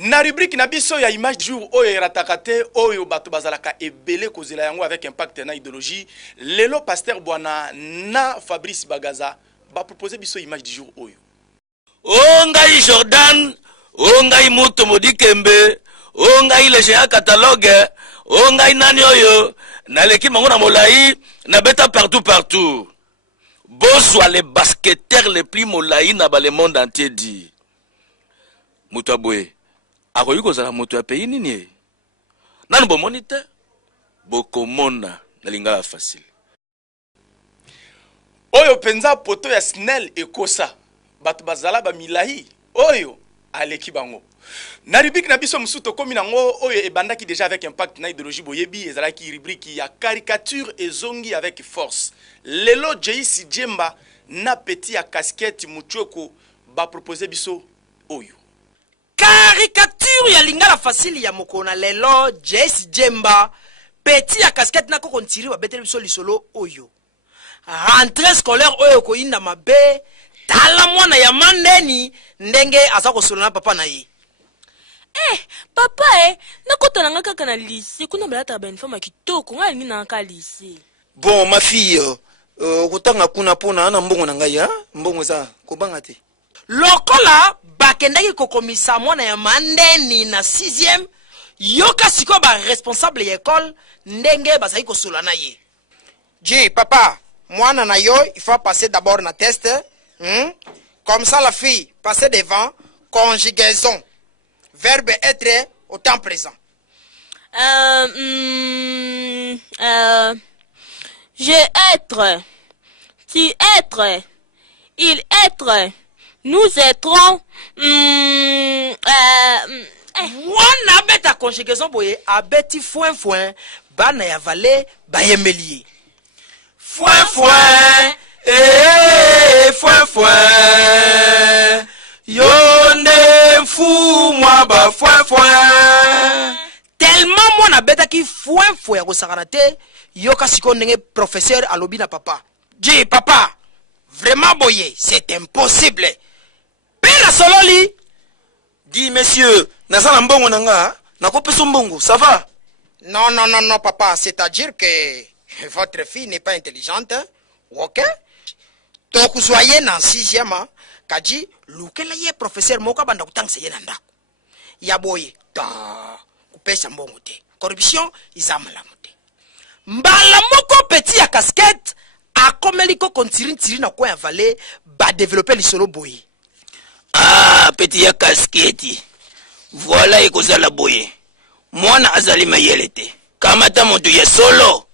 Na rubrique na biso ya image jour oyo erataka te oyo bato bazalaka ebele kozela yango avec impact na idéologie. Lelo pasteur Bwana na Fabrice Bagaza ba proposer biso image du jour oyo. Ongai Jordan, ongai Muto Modikembe, ongai le géant catalogue, ongai nani oyo na l'équipe mango na molai na beta partout. Bonsoir les basketteurs les plus molai na ba le monde entier dit. Muto aboye. Akoyi kozala moto ya pays nini? Nanu bomoni te? Bokomona na lingala facile. Oyo penza poto ya Snell ekosa. Bato bazala ba milahi. Oyo aleki bango. Na rubrique na biso musuto komi nango oyo ebandaki déjà avec impact na idéologie boyebi ezalaki rubrique ya caricature ezongi avec force. Lelo JC Djemba na petit ya casquette muchoko ba proposer biso oyo. Caricature ya lingala facile ya mokona lelo JC Djemba petit ya casquette na koko ntiri wa beteli biso lisolo oyo. Rentrée scolaire oyo ko inda mabe tala mwana ya mandeni ndenge azako solona papa na ye. Papa nakota nanga kaka na lycée kuna balata ba uniforme kitoko ngai ngi na ka lycée. Bon ma fille kutanga kuna pona na mbongo na ngai ha mbongo za kobanga te. Lokola bakendaki kokomisa mwana ya mandeni na 6e yoka siko ba responsable ya école ndenge bazaki kosola na ye. Dis papa, mwana na yo il faut passer d'abord na test. Comme ça la fille passer devant conjugaison. Verbe être au temps présent. Je être, tu être, il être, nous être. Mwana beta conjugaison boye abeti foin bana ya vale bayemelier. Foin, foin. Yonde fou moi ba foin. Tellement mwana beta ki foin ya kosakana te yoka siko ndenge professeur alobi na papa. Dis papa, vraiment boye, c'est impossible. Pera sololi. Dis monsieur, nazala mbongo nanga, nakopesa mbongo, ça va? Non papa, c'est-à-dire que votre fille n'est pas intelligente, ok? Donc vous soyez dans 6e, kaji lukela ye professeur moka banda kutangisa ye nanda. Ya boye, ta kupesa mbongo te. Corruption izamala mute. Mbala moko petit ya casquette akomeliko kontiri na kwa vale ba développer lisolo boye. Ah, petit ya casquette. Voilà ekozala boye. Mwana azali mayele te. Kamata moto ya solo.